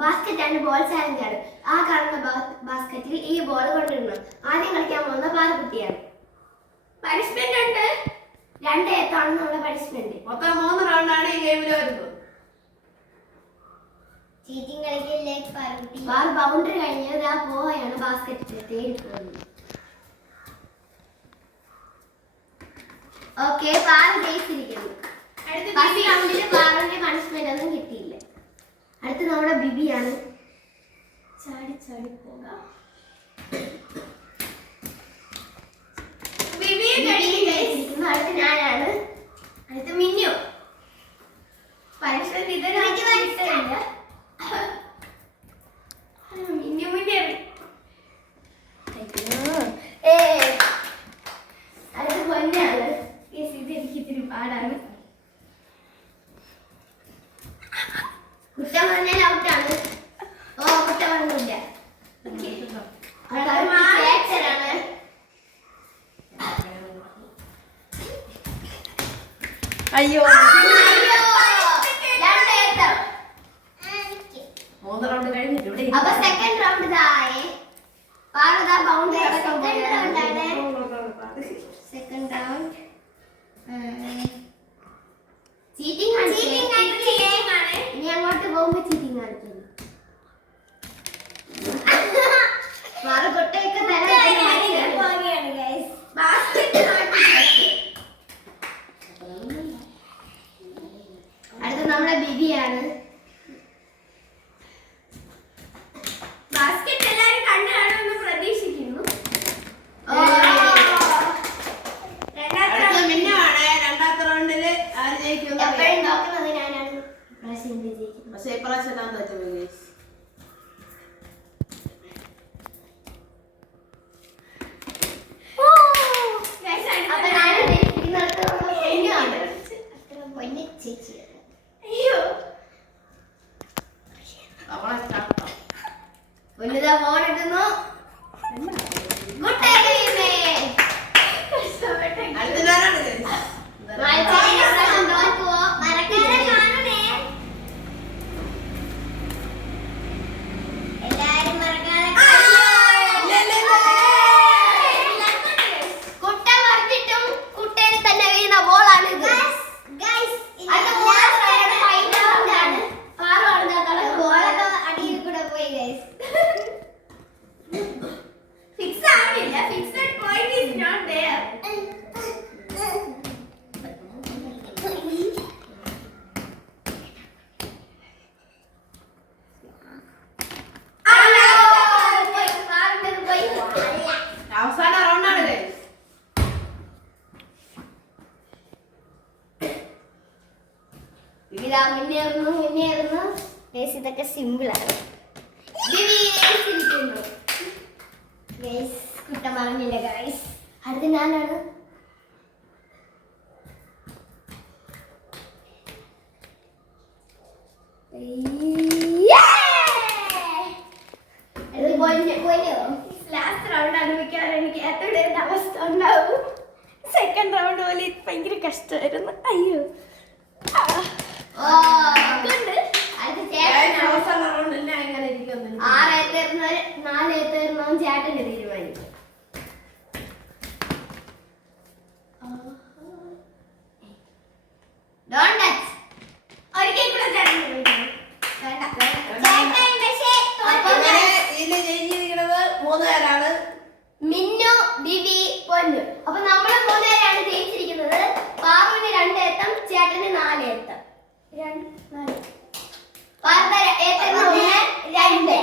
Basket ആണ്, ball challenge ആണ്. ആ കാണുന്ന ബാസ്കറ്റിൽ ഈ ബോൾ കൊണ്ടിടണം. ആദ്യം കളിക്കാൻ പോകുന്ന പാറക്കുട്ടിയാണ്. പണിഷ്മെന്റ് ഉണ്ട്, 2 ഏത്താണ് നമ്മുടെ പണിഷ്മെന്റ്. മൊത്തം 3 റൗണ്ടാണ് ഈ ഗെയിമിൽ വരുന്നത്. ചീറ്റിംഗ് കളിക്കിലേക്ക് പാറക്കുട്ടി. ബൗണ്ടറി കഴിഞ്ഞത് ആ പോയാണ് ബാസ്കറ്റ് തേടി പോകുന്നത്. ഓക്കെ, പാറ ജയിച്ചിരിക്കുന്നു. ഫസ്റ്റ് റൗണ്ടിൽ പാറിന്റെ പണിഷ്മെന്റ് ഒന്നും കിട്ടിയില്ല. അടുത്ത് നമ്മുടെ ബിബിയാണ്. ചാടി ചാടി പോകാം. അടുത്ത് ഞാനാണ്. അടുത്ത് മിന്നു. പണിഷ്മെന്റ് ഇതുവരെ കിട്ടില്ല. മിന്നു മുന്നേ അടുത്ത് പൊന്നാണ്. ഇത് എനിക്ക് ഇത്തിരി പാടാണ്. കുട്ട പറഞ്ഞാൽ ഔട്ടാണ്. കുട്ട പറഞ്ഞില്ല. അയ്യോ, 3 റൗണ്ട് കഴിഞ്ഞിട്ട് ഇവിടെ. അപ്പൊ സെക്കൻഡ് റൗണ്ട് ഇതായി. പാറതാ ബൗണ്ടറി സെക്കൻഡ് റൗണ്ട്. ചീറ്റിംഗ് ആണ്. ഇനി അങ്ങോട്ട് പോകുമ്പോ ചീറ്റിംഗ് കാണിക്കുന്നു. പാറ കൊട്ടയൊക്കെ അടുത്ത നമ്മുടെ ബിബിയാണ്. ബാസ്കറ്റ് എല്ലാരും കണ്ടു കാണുമെന്ന് പ്രതീക്ഷിക്കുന്നു. രണ്ടാമത്തെ റൗണ്ടില് ആര് ജയിക്കും? എപ്പോഴും നോക്കുന്നത് ഞാനാണ്. പക്ഷെ ഇപ്രാവശ്യം എന്താന്ന് വെച്ചാൽ അവസാന റൗണ്ടാണ്. മുന്നേറുന്നു. ഇതൊക്കെ സിമ്പിൾ ആണ്. കുട്ട പറഞ്ഞില്ല ഗൈസ്. അടുത്ത് ഞാനാണ്. ലാസ്റ്റ് റൗണ്ട് അനുഭവിക്കാൻ എനിക്ക് ഏറ്റവും അവസ്ഥ ഉണ്ടാവും. സെക്കൻഡ് റൗണ്ട് പോലെ ഭയങ്കര കഷ്ടമായിരുന്നു. അയ്യോ, അവസാന റൗണ്ടിൽ എങ്ങനെ ഇരിക്കുന്നു? 6 4 ചേട്ടന് തീരുമാനിക്കും. ഒരിക്കൽ കൂടെ ചേട്ടൻ ജയിച്ചിരിക്കുന്നത് 3 പേരാണ്. മിന്നു, ബിബി, പൊന്നു. അപ്പൊ നമ്മള് 3 പേരാണ് ജയിച്ചിരിക്കുന്നത്. പാറുവിന് 2 ഏത്തം, ചേട്ടന് 4 ഏത്തം. 2 4 പാറ ഏത്തം 1 2